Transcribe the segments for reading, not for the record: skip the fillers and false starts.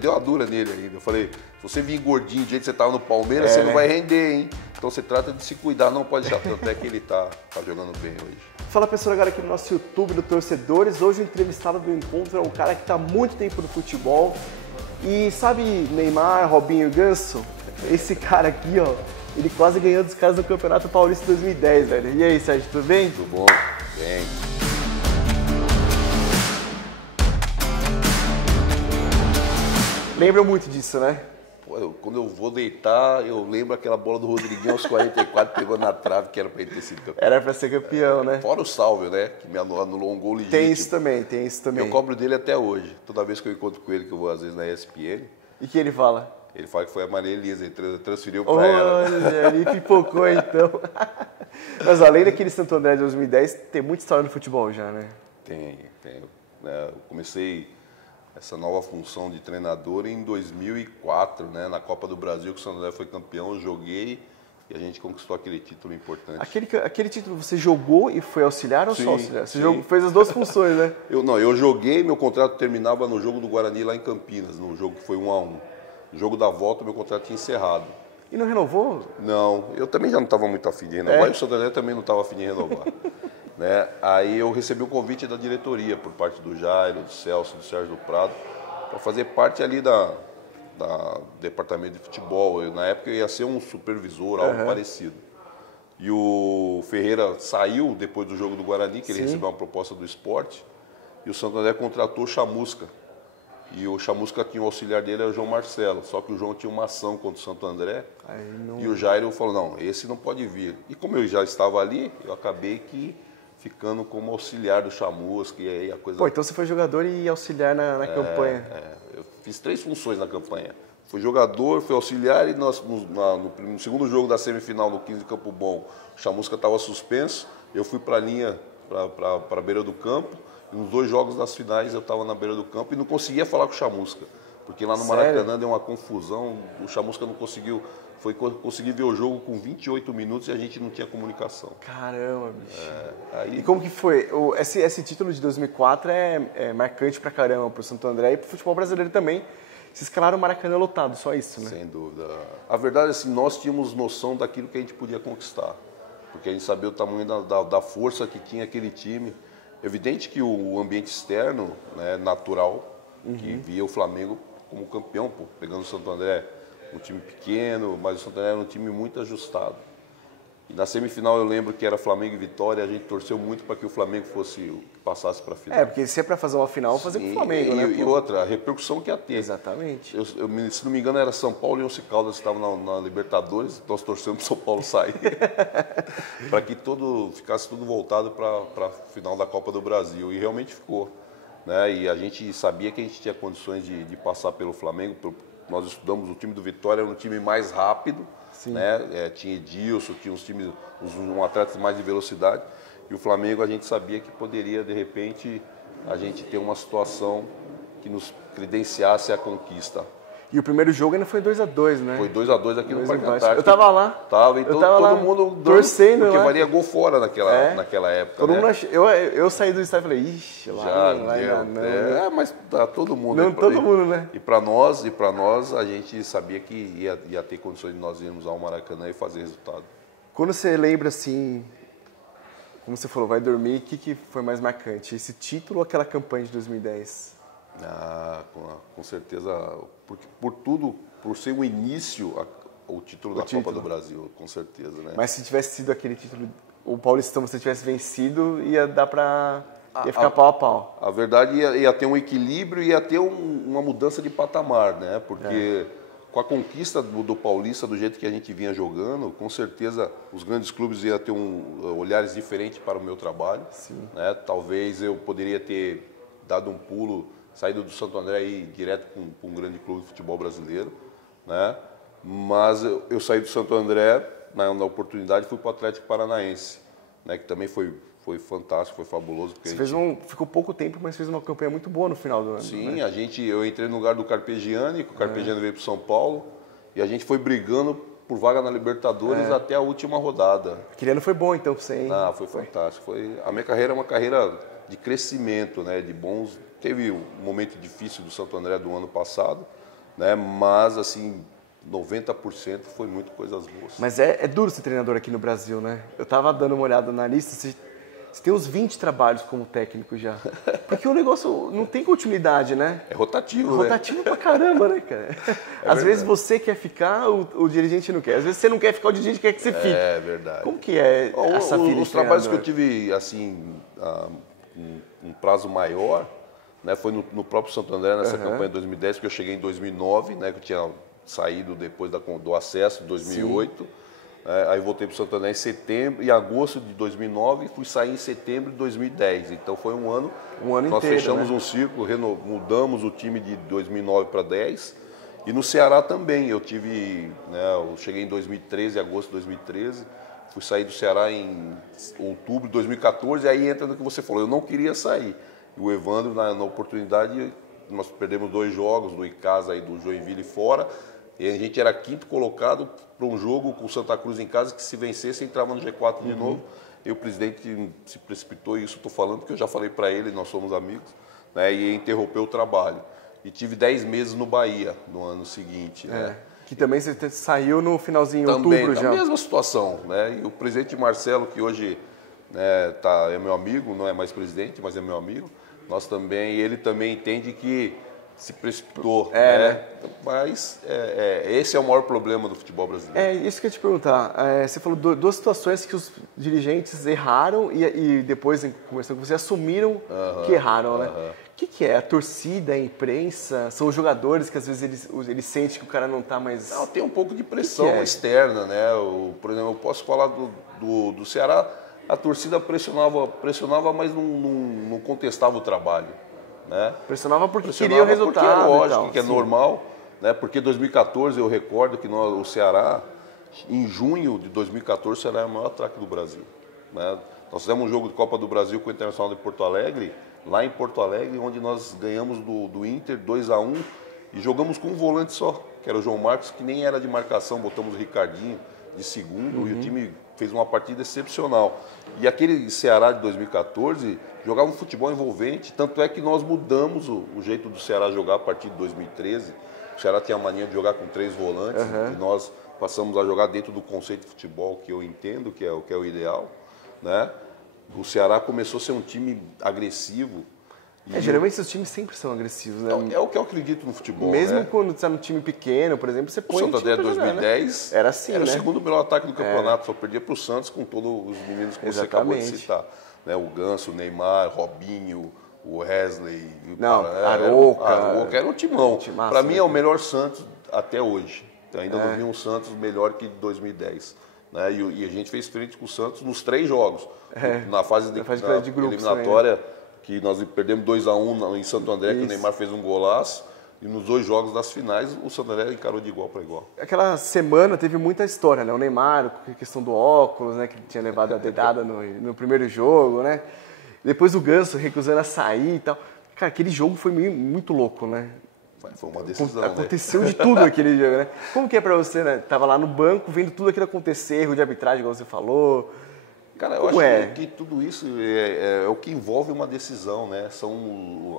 Deu uma dura nele ainda. Eu falei, se você vir gordinho do jeito que você tava no Palmeiras, você não vai render, hein? Então você trata de se cuidar, não pode deixar tanto é que ele tá jogando bem hoje. Fala pessoal, agora aqui no nosso YouTube do Torcedores. Hoje o entrevistado do encontro é um cara que está há muito tempo no futebol. E sabe Neymar, Robinho e Ganso? Esse cara aqui, ó, ele quase ganhou dos caras no Campeonato Paulista 2010, velho. E aí, Sérgio, tudo bem? Tudo bom? Bem. Lembra muito disso, né? Pô, quando eu vou deitar, eu lembro aquela bola do Rodriguinho aos 44, pegou na trave, que era pra ele ter sido campeão. Era pra ser campeão, né? Fora o salve, né? Que me anulou um gol legítimo. Tem isso também. Eu cobro dele até hoje. Toda vez que eu encontro com ele, que eu vou às vezes na ESPN. E que ele fala? Ele fala que foi a Maria Elisa, ele transferiu pra ela. Olha, ele pipocou então. Mas além daquele Santo André de 2010, tem muita história no futebol já, né? Tem. Eu comecei essa nova função de treinador em 2004, né? Na Copa do Brasil, que o Santo André foi campeão, eu joguei e a gente conquistou aquele título importante. Aquele título você jogou e foi auxiliar ou Sim, só auxiliar? Você sim. fez as duas funções, né? Eu joguei, meu contrato terminava no jogo do Guarani lá em Campinas, no jogo que foi 1-1. No jogo da volta, meu contrato tinha encerrado. E não renovou? Não, eu também já não estava muito afim de renovar e o Santo André também não estava afim de renovar. Né? Aí eu recebi um convite da diretoria por parte do Jairo, do Celso, do Sérgio do Prado, para fazer parte ali da departamento de futebol. Na época eu ia ser um supervisor, algo parecido. E o Ferreira saiu depois do jogo do Guarani, que ele recebeu uma proposta do esporte, e o Santo André contratou o Chamusca. E o Chamusca tinha o auxiliar dele, era o João Marcelo, só que o João tinha uma ação contra o Santo André, e o Jairo falou, não, esse não pode vir. E como eu já estava ali, eu acabei ficando como auxiliar do Chamusca, e aí a coisa... Pô, então você foi jogador e auxiliar na campanha. Eu fiz 3 funções na campanha. Fui jogador, fui auxiliar, e no segundo jogo da semifinal, no 15 de Campo Bom, o Chamusca estava suspenso, eu fui para a linha, para a beira do campo. E nos 2 jogos das finais eu estava na beira do campo e não conseguia falar com o Chamusca. Porque lá no Maracanã deu uma confusão, o Chamusca não conseguiu, consegui ver o jogo com 28 minutos e a gente não tinha comunicação. Caramba, bicho. Aí... E como que foi? Esse título de 2004 é marcante pra caramba pro Santo André e pro futebol brasileiro também. Vocês escalaram o Maracanã lotado, só isso, né? Sem dúvida. A verdade é assim, nós tínhamos noção daquilo que a gente podia conquistar. Porque a gente sabia o tamanho da força que tinha aquele time. Evidente que o ambiente externo, né, natural, que via o Flamengo como campeão, pegando o Santo André, um time pequeno, mas o Santo André era um time muito ajustado. E na semifinal eu lembro que era Flamengo e Vitória, a gente torceu muito para que o Flamengo passasse para a final. Porque se é para fazer uma final, fazer com o Flamengo, né? E outra, a repercussão que ia ter. Exatamente. Se não me engano, era São Paulo e Once Caldas que estavam na Libertadores, nós torcemos para o São Paulo sair. Para que ficasse tudo voltado para a final da Copa do Brasil. E realmente ficou. Né? E a gente sabia que a gente tinha condições de passar pelo Flamengo. Nós estudamos o time do Vitória, era um time mais rápido. Né? Tinha Edilson, tinha um atleta mais de velocidade. E o Flamengo a gente sabia que poderia, de repente, a gente ter uma situação que nos credenciasse a conquista. E o primeiro jogo ainda foi 2-2, né? Foi 2-2 aqui no Parque Antártico. Eu tava lá. Então todo mundo torcendo, porque lá. valia gol fora naquela época. Todo né? mundo eu saí do estádio e falei, ixi, lá não vai dar, não. Mas tá todo mundo. Não, todo mundo, né? E para nós, a gente sabia que ia ter condições de nós irmos ao Maracanã e fazer resultado. Quando você lembra assim, como você falou, vai dormir, o que foi mais marcante? Esse título ou aquela campanha de 2010? Com certeza, por ser o início, o título da Copa do Brasil, com certeza, né? Mas se tivesse sido aquele título, o Paulistão, se você tivesse vencido, ia dar pra... ia ficar pau a pau. A verdade ia ter um equilíbrio e ia ter uma mudança de patamar, né? Porque com a conquista do Paulista, do jeito que a gente vinha jogando, com certeza os grandes clubes iam ter olhares diferentes para o meu trabalho. Sim. Né? Talvez eu poderia ter dado um pulo, saído do Santo André e ir direto para um grande clube de futebol brasileiro, né? Mas eu saí do Santo André, na oportunidade, fui para o Atlético Paranaense, né? Que também foi fantástico, foi fabuloso. Porque ficou pouco tempo, mas fez uma campanha muito boa no final do ano. Sim, né? Eu entrei no lugar do Carpegiani, que o Carpegiani veio para São Paulo, e a gente foi brigando por vaga na Libertadores até a última rodada. Aquele ano foi bom, então, pra você, hein? Foi fantástico. A minha carreira é uma carreira de crescimento, né? De bons... Teve um momento difícil do Santo André do ano passado, né? Mas, assim, 90% foi muito coisas boas. Mas é duro ser treinador aqui no Brasil, né? Eu tava dando uma olhada na lista, você tem uns 20 trabalhos como técnico já. Porque o negócio não tem continuidade, né? É rotativo, Rotativo pra caramba, né, cara? Às vezes você quer ficar, o dirigente não quer. Às vezes você não quer ficar, o dirigente quer que você fique. É verdade. Como que é essa vida Os trabalhos que eu tive, assim, um prazo maior, né, foi no próprio Santo André, nessa campanha de 2010, porque eu cheguei em 2009, né, que eu tinha saído depois do acesso, em 2008. Aí voltei para o Santo André em agosto de 2009 e fui sair em setembro de 2010. Então foi um ano inteiro, nós fechamos, né, um ciclo, mudamos o time de 2009 para 10. E no Ceará também, eu cheguei em 2013, agosto de 2013, fui sair do Ceará em outubro de 2014, e aí entra no que você falou, eu não queria sair. E o Evandro, na oportunidade, nós perdemos 2 jogos, do Icasa e do Joinville fora, e a gente era 5º colocado para um jogo com o Santa Cruz em casa, que se vencesse entrava no G4 de novo. E o presidente se precipitou, e isso estou falando porque eu já falei para ele, nós somos amigos, né, e interrompeu o trabalho. E tive 10 meses no Bahia no ano seguinte. Né? Que também você saiu no finalzinho de também, outubro já. A mesma situação. Né? E o presidente Marcelo, que hoje, né, é meu amigo, não é mais presidente, mas é meu amigo, ele também entende que se precipitou, né? Mas esse é o maior problema do futebol brasileiro. É isso que eu ia te perguntar. Você falou 2 situações que os dirigentes erraram e depois, conversando com você, assumiram que erraram, né? O que é? A torcida, a imprensa? São os jogadores que às vezes eles sentem que o cara não está mais... Não, tem um pouco de pressão externa, né? Por exemplo, eu posso falar do Ceará, a torcida pressionava, mas não contestava o trabalho. Né? Pressionava porque queria o resultado. Porque é lógico, que é normal, né? Porque em 2014 eu recordo que o Ceará, em junho de 2014, o Ceará é o maior atraque do Brasil. Né? Nós fizemos um jogo de Copa do Brasil com o Internacional de Porto Alegre, lá em Porto Alegre, onde nós ganhamos do Inter 2-1 e jogamos com um volante só, que era o João Marcos, que nem era de marcação, botamos o Ricardinho de segundo e o time fez uma partida excepcional. E aquele Ceará de 2014 jogava um futebol envolvente, tanto é que nós mudamos o jeito do Ceará jogar a partir de 2013. O Ceará tinha a mania de jogar com 3 volantes, e nós passamos a jogar dentro do conceito de futebol que eu entendo, que é o ideal. Né? O Ceará começou a ser um time agressivo. Geralmente esses times sempre são agressivos, né? É o que eu acredito no futebol. Mesmo né? quando você está no time pequeno, por exemplo, você põe o Santo André 2010 né? Era assim, era né? o segundo melhor ataque do campeonato, só perdia para o Santos com todos os meninos que você acabou de citar. Né? O Ganso, o Neymar, Robinho, o Wesley, Arouca. Era um timão. Para mim é o melhor Santos até hoje. Ainda não vi um Santos melhor que 2010. Né? E a gente fez frente com o Santos nos 3 jogos. Na fase de grupos, eliminatória, né? Que nós perdemos 2-1 em Santo André, que o Neymar fez um golaço. E nos 2 jogos das finais, o Santo André encarou de igual para igual. Aquela semana teve muita história, né? O Neymar, com a questão do óculos, né? Que tinha levado a dedada no primeiro jogo, né? Depois o Ganso recusando a sair e tal. Cara, aquele jogo foi muito louco, né? Foi uma decisão, Aconteceu de tudo aquele jogo, né? Como que é pra você, né? Tava lá no banco, vendo tudo aquilo acontecer, erro de arbitragem, igual você falou. Cara, eu acho que tudo isso é o que envolve uma decisão, né? São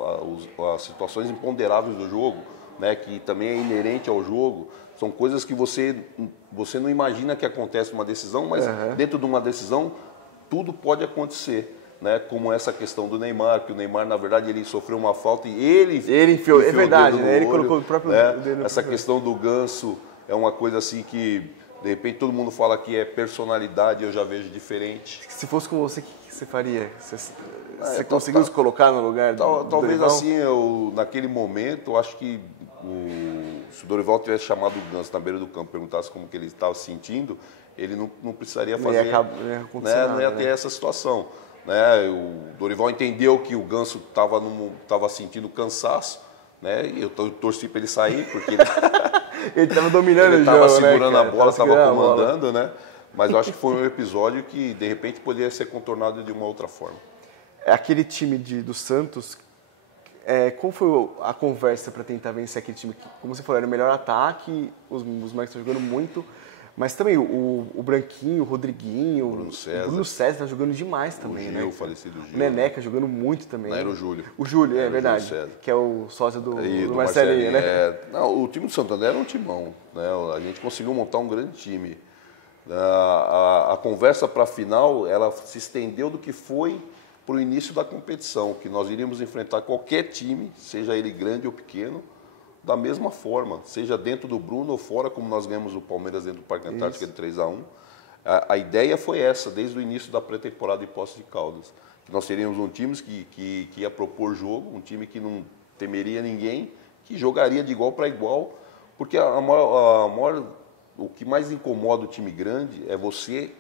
as situações imponderáveis do jogo, né? Que também é inerente ao jogo. São coisas que você não imagina que acontece uma decisão, mas dentro de uma decisão tudo pode acontecer. Né, como essa questão do Neymar, que o Neymar, na verdade, ele sofreu uma falta e ele enfiou é verdade, o dedo no né? Ele olho, colocou o próprio dedo no essa questão do Ganso é uma coisa assim que, de repente, todo mundo fala que é personalidade, eu já vejo diferente. Se fosse com você, o que você faria? Você conseguiu se colocar no lugar do talvez Dorival? assim, naquele momento, eu acho que se o Dorival tivesse chamado o Ganso na beira do campo, perguntasse como que ele estava se sentindo, ele não precisaria fazer, não ia ter essa situação. Né? O Dorival entendeu que o Ganso estava sentindo cansaço, né? E eu torci para ele sair, porque ele estava dominando ele o jogo, estava segurando né, a bola, estava comandando, né? Mas eu acho que foi um episódio que, de repente, poderia ser contornado de uma outra forma. Aquele time do Santos, qual foi a conversa para tentar vencer aquele time? Que, como você falou, era o melhor ataque, os moleques estão jogando muito, Mas também o Branquinho, o Rodriguinho, o Bruno César tá jogando demais também, o né? O falecido Gil. O Neneca jogando muito também. Não, era o Júlio. O Júlio, é Era o verdade. Júlio Que é o sócio do do Marcelinho, né? Não, o time do Santander era um timão, né? A gente conseguiu montar um grande time. A conversa para a final, ela se estendeu do que foi para o início da competição, que nós iríamos enfrentar qualquer time, seja ele grande ou pequeno, da mesma forma, seja dentro do Bruno ou fora, como nós ganhamos o Palmeiras dentro do Parque Antártico de 3-1. A ideia foi essa, desde o início da pré-temporada em Poços de Caldas. Que nós teríamos um time que ia propor jogo, um time que não temeria ninguém, que jogaria de igual para igual, porque o que mais incomoda o time grande é você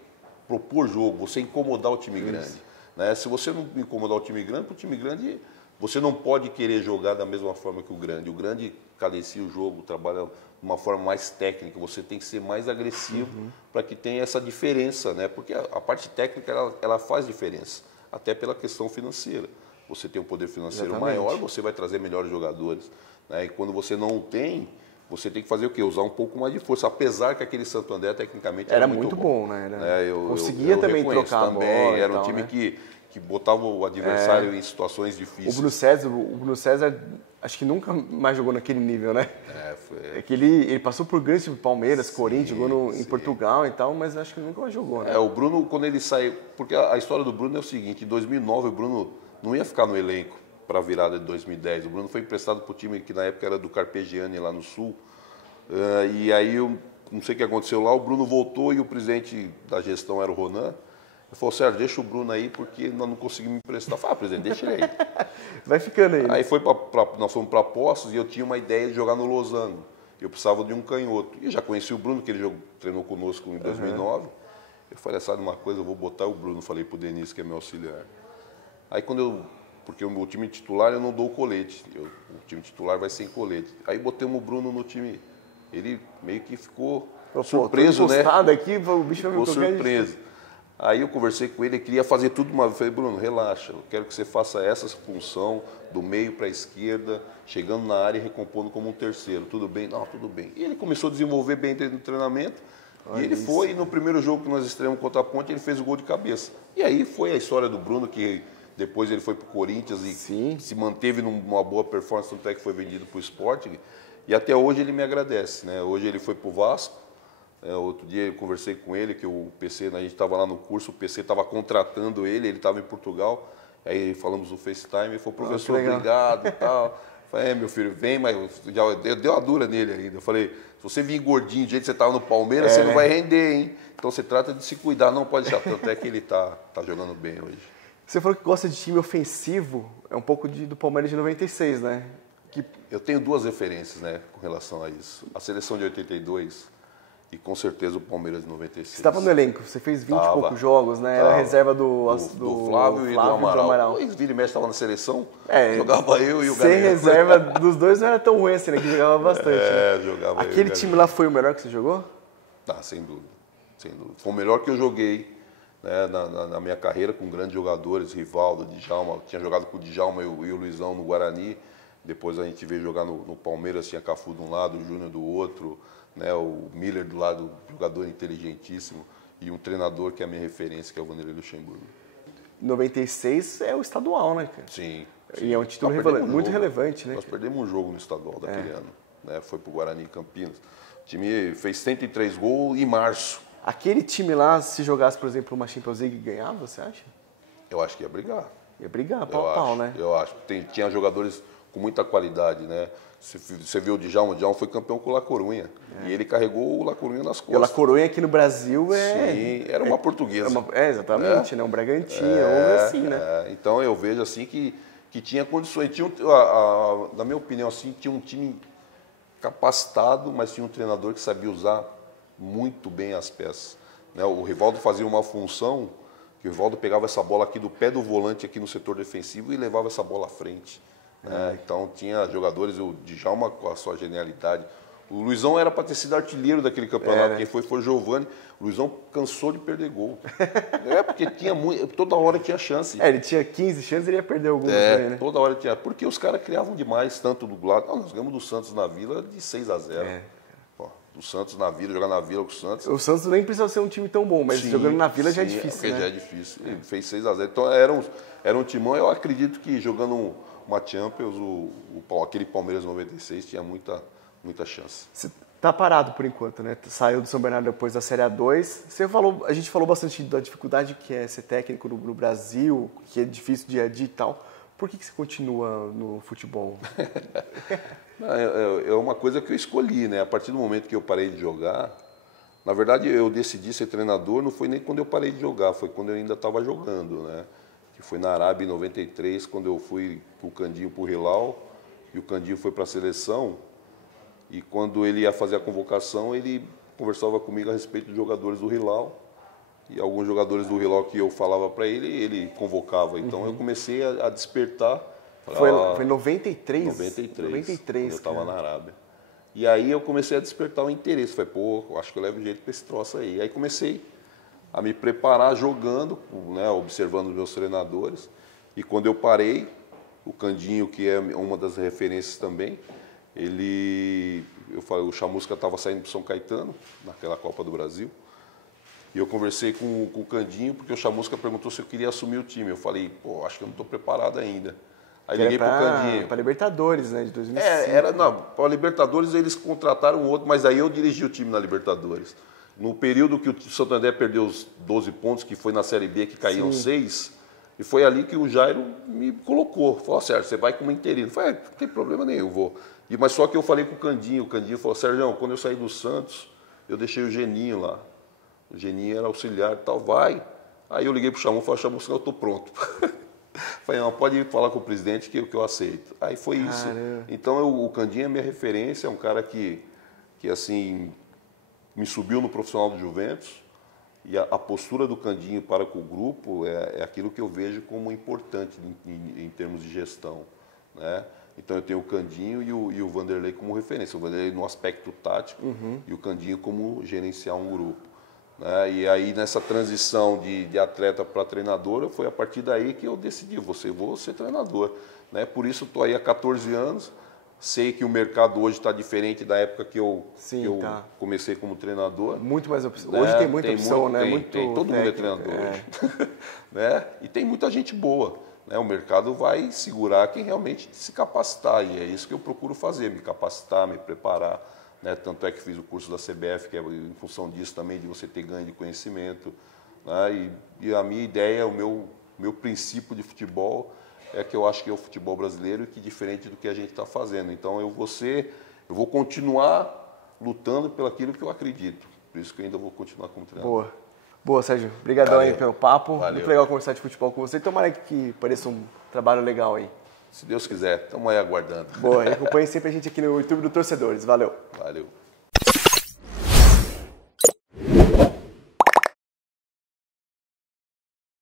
propor jogo, você incomodar o time grande. Né? Se você não incomodar o time grande, você não pode querer jogar da mesma forma que o grande. O grande cadencia o jogo, trabalha de uma forma mais técnica, você tem que ser mais agressivo para que tenha essa diferença, né? Porque a parte técnica ela faz diferença, até pela questão financeira. Você tem um poder financeiro maior, você vai trazer melhores jogadores. Né? E quando você não tem, você tem que fazer o quê? Usar um pouco mais de força, apesar que aquele Santo André, tecnicamente, era muito bom. Né? Conseguia também trocar a bola. Era um time que botava o adversário em situações difíceis. O Bruno César, acho que nunca mais jogou naquele nível, né? É que ele passou por grandes tipo Palmeiras, Corinthians, jogou em Portugal e tal, mas acho que nunca mais jogou, né? O Bruno, quando ele saiu... Porque a história do Bruno é o seguinte, em 2009 o Bruno não ia ficar no elenco para a virada de 2010. O Bruno foi emprestado para o time que na época era do Carpegiani, lá no Sul. E aí, eu não sei o que aconteceu lá, o Bruno voltou e o presidente da gestão era o Ronan. Ele falou, Sérgio, deixa o Bruno aí porque nós não conseguimos me emprestar. Eu falei, presidente, deixa ele aí. Vai ficando aí. Aí nós fomos para Poços e eu tinha uma ideia de jogar no Losango. Eu precisava de um canhoto. E eu já conheci o Bruno, que ele treinou conosco em 2009. Eu falei, sabe uma coisa, eu vou botar o Bruno. Falei pro Denis, que é meu auxiliar. Aí porque o meu time titular eu não dou o colete. O time titular vai sem colete. Aí botamos o Bruno no time. Ele meio que ficou surpreso, né? Aqui, o bicho vai me ficou surpreso. Aí eu conversei com ele, ele queria fazer tudo de uma vez. Eu falei, Bruno, relaxa, eu quero que você faça essa função do meio para a esquerda, chegando na área e recompondo como um terceiro. Tudo bem? Não, tudo bem. E ele começou a desenvolver bem dentro do treinamento. E ele foi, e no primeiro jogo que nós estreamos contra a Ponte, ele fez o gol de cabeça. E aí foi a história do Bruno, que depois ele foi para o Corinthians e se manteve numa boa performance, tanto é que foi vendido para o Sporting. E até hoje ele me agradece, né? Hoje ele foi para o Vasco. Outro dia eu conversei com ele, que o PC, a gente estava lá no curso, o PC estava contratando ele estava em Portugal. Aí falamos no FaceTime, ele falou, professor, obrigado e tal. Eu falei, meu filho, vem, mas já deu uma dura nele ainda. Eu falei, se você vir gordinho do jeito que você estava no Palmeiras, você não vai render, hein? Então você trata de se cuidar, não pode deixar, tanto é que ele tá jogando bem hoje. Você falou que gosta de time ofensivo, é um pouco do Palmeiras de 96, né? Eu tenho duas referências, né, com relação a isso. A seleção de 82 e com certeza o Palmeiras de 96. Você estava no elenco, você fez 20 e poucos jogos, né? Era a reserva do Flávio e do Amaral. O Vira e Mexe estava na seleção, jogava eu e o Galera. Sem reserva dos dois não era tão ruim assim, né? Que jogava bastante. Jogava eu. Aquele time lá foi o melhor que você jogou? Sem dúvida. Foi o melhor que eu joguei, né, na minha carreira, com grandes jogadores, Rivaldo, Djalma. Eu tinha jogado com o Djalma e o Luizão no Guarani. Depois a gente veio jogar no Palmeiras, tinha Cafu de um lado, o Júnior do outro, né, o Miller do lado, jogador inteligentíssimo, e um treinador que é a minha referência, que é o Vanderlei Luxemburgo. 96 é o estadual, né, cara? Sim. E é um título muito relevante, né? Nós perdemos um jogo no estadual daquele ano, né? Foi pro Guarani Campinas. O time fez 103 gols em março. Aquele time lá, se jogasse, por exemplo, uma Champions League, ganhava, você acha? Eu acho que ia brigar. Ia brigar, pau a pau, né? Eu acho. Tinha jogadores com muita qualidade, né? Você viu o Djalma foi campeão com o La Corunha. E ele carregou o La Corunha nas costas. E o La Corunha aqui no Brasil Sim, era uma portuguesa. Exatamente, né? Um Bragantino, assim, né? Então eu vejo assim que tinha condições. Na minha opinião, assim, tinha um time capacitado, mas tinha um treinador que sabia usar muito bem as peças. Né? O Rivaldo fazia uma função que o Rivaldo pegava essa bola aqui do pé do volante aqui no setor defensivo e levava essa bola à frente. Então tinha jogadores, o Djalma com a sua genialidade. O Luizão era para ter sido artilheiro daquele campeonato, quem foi o Giovani. O Luizão cansou de perder gol. Porque toda hora tinha chance. Ele tinha 15 chances, ele ia perder algumas aí, né? Toda hora tinha. Porque os caras criavam demais, tanto do lado. Nós ganhamos do Santos na Vila de 6-0. O Santos na Vila, jogar na Vila com o Santos. O Santos nem precisa ser um time tão bom, mas jogando na Vila já é difícil, né? Já é difícil. Ele fez 6-0. Então era um timão. Eu acredito que jogando uma Champions, aquele Palmeiras 96 tinha muita chance. Você tá parado por enquanto, né? Saiu do São Bernardo depois da Série A2. A gente falou bastante da dificuldade que é ser técnico no Brasil, que é difícil dia a dia e tal. Por que você continua no futebol? É uma coisa que eu escolhi, né? A partir do momento que eu parei de jogar, na verdade eu decidi ser treinador, não foi nem quando eu parei de jogar, foi quando eu ainda estava jogando, né? Que foi na Arábia em 93, quando eu fui com o Candinho para o Hilal, e o Candinho foi para a seleção, e quando ele ia fazer a convocação, ele conversava comigo a respeito dos jogadores do Hilal, e alguns jogadores do Hilal que eu falava para ele convocava. Então eu comecei a despertar. Foi em 93? 93, eu estava na Arábia. E aí eu comecei a despertar o interesse. Falei, eu acho que eu levo jeito para esse troço aí. Aí comecei a me preparar jogando, né, observando os meus treinadores. E quando eu parei, o Candinho, que é uma das referências também, o Chamusca estava saindo para São Caetano, naquela Copa do Brasil. E eu conversei com o Candinho, porque o Chamusca perguntou se eu queria assumir o time. Eu falei, acho que eu não estou preparado ainda. Aí liguei para o Candinho. Para Libertadores, né, de 2005. Para a Libertadores eles contrataram outro, mas aí eu dirigi o time na Libertadores. No período que o Santander perdeu os 12 pontos, que foi na Série B, que caíram 6, e foi ali que o Jairo me colocou. Falou, Sérgio, você vai como interino. Eu falei, não tem problema nenhum, eu vou. Mas só que eu falei com o Candinho falou, Sérgio, quando eu saí do Santos, eu deixei o Geninho lá. O Geninho era auxiliar e tal, vai. Aí eu liguei pro Chamusca e falei, Chamusca, eu estou pronto. Falei, não, pode ir falar com o presidente que eu aceito. Aí foi isso. Então o Candinho é minha referência, é um cara que assim, me subiu no profissional do Juventus. E a postura do Candinho para com o grupo é aquilo que eu vejo como importante em termos de gestão, né? Então eu tenho o Candinho e o Vanderlei como referência. O Vanderlei no aspecto tático e o Candinho como gerenciar um grupo. Né? E aí nessa transição de atleta para treinador, foi a partir daí que eu decidi, vou ser treinador. Né? Por isso estou aí há 14 anos, sei que o mercado hoje está diferente da época que eu comecei como treinador. Muito mais opção. Né? Hoje tem muita opção, né? Todo mundo é treinador hoje. Né? E tem muita gente boa. Né? O mercado vai segurar quem realmente se capacitar, e é isso que eu procuro fazer, me capacitar, me preparar. Né? Tanto é que fiz o curso da CBF, que é em função disso também, de você ter ganho de conhecimento. Né? E a minha ideia, o meu princípio de futebol é que eu acho que é o futebol brasileiro e que diferente do que a gente está fazendo. Então eu vou continuar lutando pelo aquilo que eu acredito. Por isso que eu ainda vou continuar como treinador. Boa, Sérgio. Obrigadão aí pelo papo. Valeu. Muito legal conversar de futebol com você. Tomara que pareça um trabalho legal aí. Se Deus quiser, estamos aí aguardando. Boa, e acompanhe sempre a gente aqui no YouTube do Torcedores. Valeu. Valeu.